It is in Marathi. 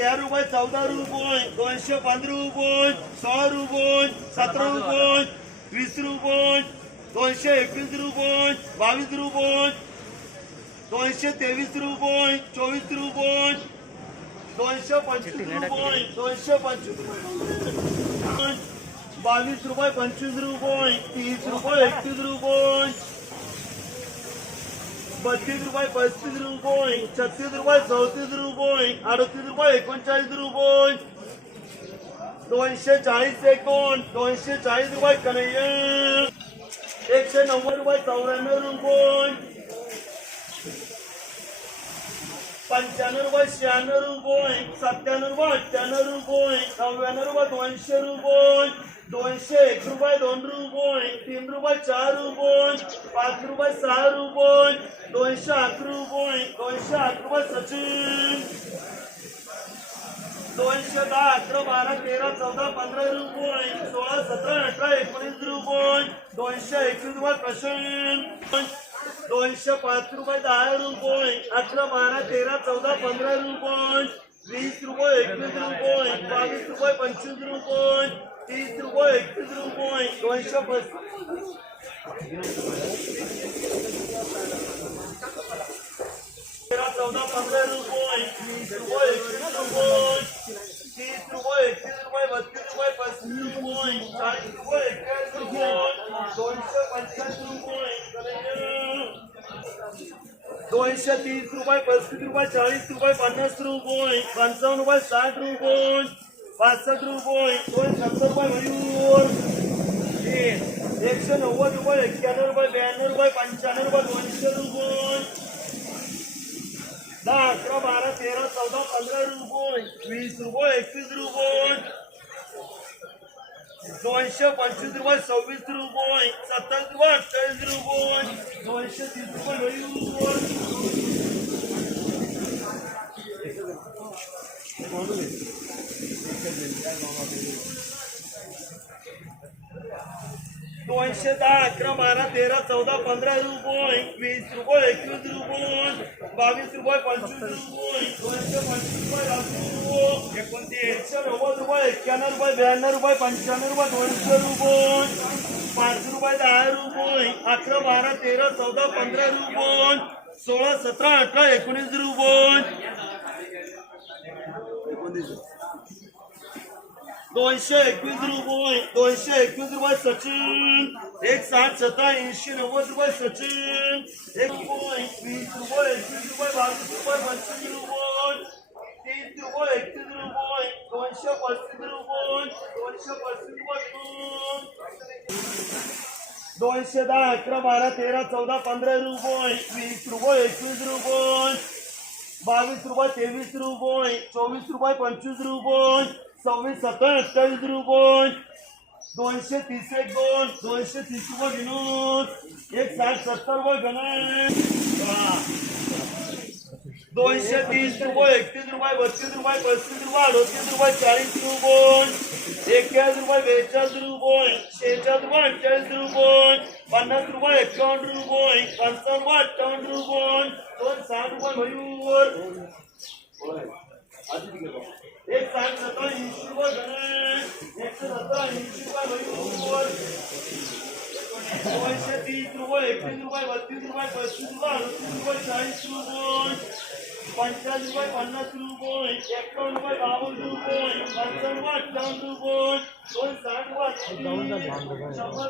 एकतीस रुपये दोनशे एकतीस रुपये राजू तेरा रुपये चौदा रुपये दोनशे पंधरा रुपये सोळा रुपये सतरा रुपये वीस रुपये दोनशे एकवीस रुपये बावीस रुपये दोनशे तेवीस रुपये चोवीस रुपये दोनशे पंचवीस रुपये दोनशे पंचवीस रुपये बावीस रुपये पंचवीस रुपये तीस रुपये एकतीस रुपये बत्तीस रुपये पस्तीस रुपये छत्तीस रुपये चौतीस रुपये अडतीस रुपये एकोणचाळीस रुपये. दोनशे चाळीस एकोण दोनशे चाळीस रुपये कन्हैया. एकशे नव्वद रुपये चौऱ्याण्णव रुपये. पंच्याण्णव रुपये शहाण्णव रुपये सत्त्याण्णव रुपये अठ्ठ्याण्णव रुपये नव्याण्णव रुपये दोनशे रुपये. दोनशे एक रुपये दोन रुपये तीन रुपये चार रुपये पाच रुपये सहा रुपये दोनशे अकरा रुपये दोनशे अकरा रुपये सचिन. दोनशे दहा अकरा बारा तेरा चौदा पंधरा रुपये सोळा सतरा अठरा एकोणीस रुपये दोनशे एकवीस रुपये प्रशांत दोनशे पाच रुपये दहा रुपये अठरा बारा तेरा चौदा पंधरा रुपये वीस रुपये एकवीस रुपये बावीस रुपये पंचवीस रुपये तीस रुपये एकतीस रुपये दोनशे पस्तीस तेरा चौदा पंधरा रुपये वीस रुपये एकवीस रुपये तीस रुपये एकतीस रुपये बत्तीस रुपये पस्तीस रुपये चाळीस रुपये एक्केचाळीस रुपये दोनशे पंच्याऐंशी रुपये दोनशे तीस रुपये पस्तीस रुपये चाळीस रुपये पन्नास रुपये पंचावन्न रुपये साठ रुपये. पासष्ट रुपये दोन सत्तर रुपये मयूर एकशे नव्वद रुपये एक्क्याण्णव रुपये ब्याण्णव रुपये पंच्याण्णव रुपये दोनशे रुपये दहा अकरा बारा तेरा चौदा पंधरा रुपये वीस रुपये एकवीस रुपये दोनशे पंचवीस रुपये सव्वीस रुपये सत्तावीस रुपये अठ्ठावीस रुपये दोनशे तीस रुपये रुपये दोनशे दहा अकरा बारा तेरा चौदा पंधरा रुपये वीस रुपये एकवीस रुपये बावीस रुपये पंचवीस रुपये दोनशे पंचवीस रुपये राजू एकोणतीस एकशे नव्वद रुपये एक्क्याण्णव रुपये ब्याण्णव रुपये पंच्याण्णव रुपये दोनशे रुपये पाच रुपये दहा रुपये अकरा बारा तेरा चौदा पंधरा रुपये सोळा सतरा अठरा एकोणीस रुपये. दोनशे एकवीस रुपये दोनशे एकवीस रुपये सचिन एक साठ सतरा ऐंशी नव्वद रुपये सचिन एक रुपये वीस रुपये एकवीस रुपये बावीस रुपये पंचवीस रुपये तीस रुपये एकतीस रुपये दोनशे पस्तीस रुपये दोनशे पस्तीस रुपये दोनशे दहा अकरा बारा तेरा चौदा पंधरा रुपये वीस रुपये एकवीस रुपये बावीस रुपये तेवीस रुपये चोवीस रुपये पंचवीस रुपये सव्वीस सत्तर अठ्ठावीस रुपये. दोनशे तीस एक दोन दोनशे तीस रुपये विनोद. एक साठ सत्तर रुपये गणेश. दोनशे तीस रुपये एकतीस रुपये बत्तीस रुपये पस्तीस रुपये अडतीस रुपये चाळीस रुपये. एक्केचाळीस रुपये बेचाळीस रुपये शेहेचाळीस रुपये अठ्ठावीस रुपये. पन्नास रुपये एकावन्न रुपये पंचावन्न रुपये अठ्ठावन्न रुपये दोन साठ रुपये मयूर एक साठ सतरा ऐंशी रुपये गणेश एकशे सतरा ऐंशी रुपये मयूर दोनशे तीस रुपये एकतीस रुपये बत्तीस रुपये पस्तीस रुपये अडतीस रुपये चाळीस रुपये. पंचाळीस रुपये पन्नास रुपये एकावन्न रुपये बावन्न रुपये पंचावन्न रुपये अठ्ठावन्न रुपये दोन साठ रुपये शंभर